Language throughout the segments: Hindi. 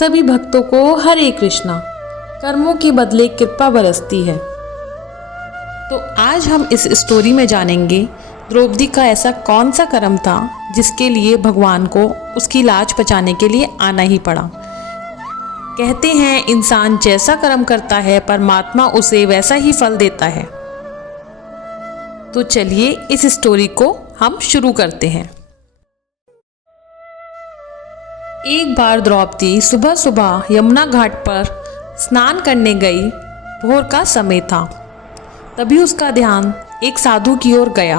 सभी भक्तों को हरे कृष्णा। कर्मों के बदले कृपा बरसती है। तो आज हम इस स्टोरी में जानेंगे द्रौपदी का ऐसा कौन सा कर्म था जिसके लिए भगवान को उसकी लाज बचाने के लिए आना ही पड़ा। कहते हैं इंसान जैसा कर्म करता है परमात्मा उसे वैसा ही फल देता है। तो चलिए इस स्टोरी को हम शुरू करते हैं। एक बार द्रौपदी सुबह सुबह यमुना घाट पर स्नान करने गई। भोर का समय था। तभी उसका ध्यान एक साधु की ओर गया।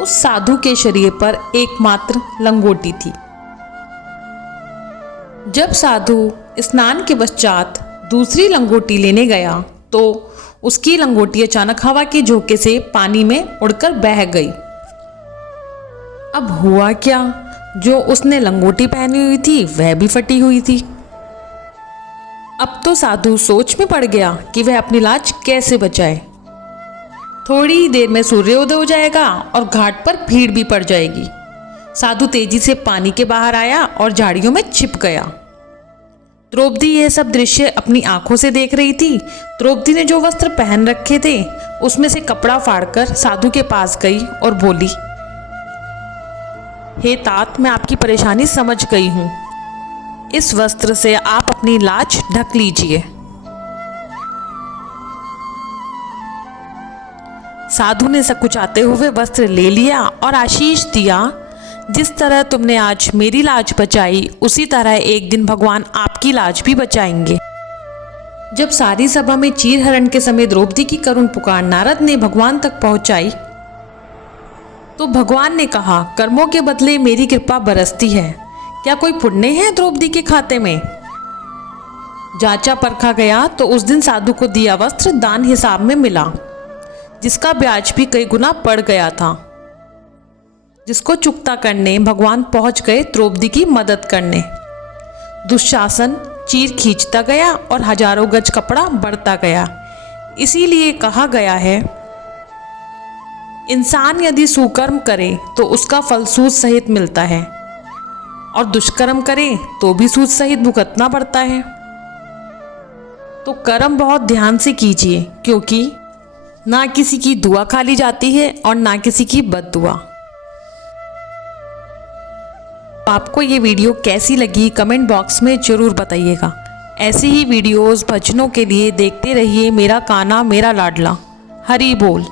उस साधु के शरीर पर एकमात्र लंगोटी थी। जब साधु स्नान के पश्चात दूसरी लंगोटी लेने गया तो उसकी लंगोटी अचानक हवा के झोंके से पानी में उड़कर बह गई। अब हुआ क्या, जो उसने लंगोटी पहनी हुई थी वह भी फटी हुई थी। अब तो साधु सोच में पड़ गया कि वह अपनी लाज कैसे बचाए। थोड़ी ही देर में सूर्योदय हो जाएगा और घाट पर भीड़ भी पड़ जाएगी। साधु तेजी से पानी के बाहर आया और झाड़ियों में छिप गया। द्रौपदी यह सब दृश्य अपनी आंखों से देख रही थी। द्रौपदी ने जो वस्त्र पहन रखे थे उसमें से कपड़ा फाड़कर साधु के पास गई और बोली, हे तात, मैं आपकी परेशानी समझ गई हूं। इस वस्त्र से आप अपनी लाज ढक लीजिए। साधु ने सकुचाते हुए वस्त्र ले लिया और आशीष दिया, जिस तरह तुमने आज मेरी लाज बचाई उसी तरह एक दिन भगवान आपकी लाज भी बचाएंगे। जब सारी सभा में चीरहरण के समय द्रौपदी की करुण पुकार नारद ने भगवान तक पहुंचाई तो भगवान ने कहा, कर्मों के बदले मेरी कृपा बरसती है। क्या कोई पुण्य है द्रौपदी के खाते में? जांचा परखा गया तो उस दिन साधु को दिया वस्त्र दान हिसाब में मिला, जिसका ब्याज भी कई गुना बढ़ गया था। जिसको चुकता करने भगवान पहुंच गए द्रौपदी की मदद करने। दुशासन चीर खींचता गया और हजारों गज कपड़ा बढ़ता गया। इसीलिए कहा गया है, इंसान यदि सुकर्म करे तो उसका फल सूद सहित मिलता है और दुष्कर्म करे तो भी सूद सहित भुगतना पड़ता है। तो कर्म बहुत ध्यान से कीजिए, क्योंकि ना किसी की दुआ खाली जाती है और ना किसी की बद्दुआ। आपको ये वीडियो कैसी लगी कमेंट बॉक्स में जरूर बताइएगा। ऐसी ही वीडियोस भजनों के लिए देखते रहिए मेरा कान्हा मेरा लाडला। हरि बोल।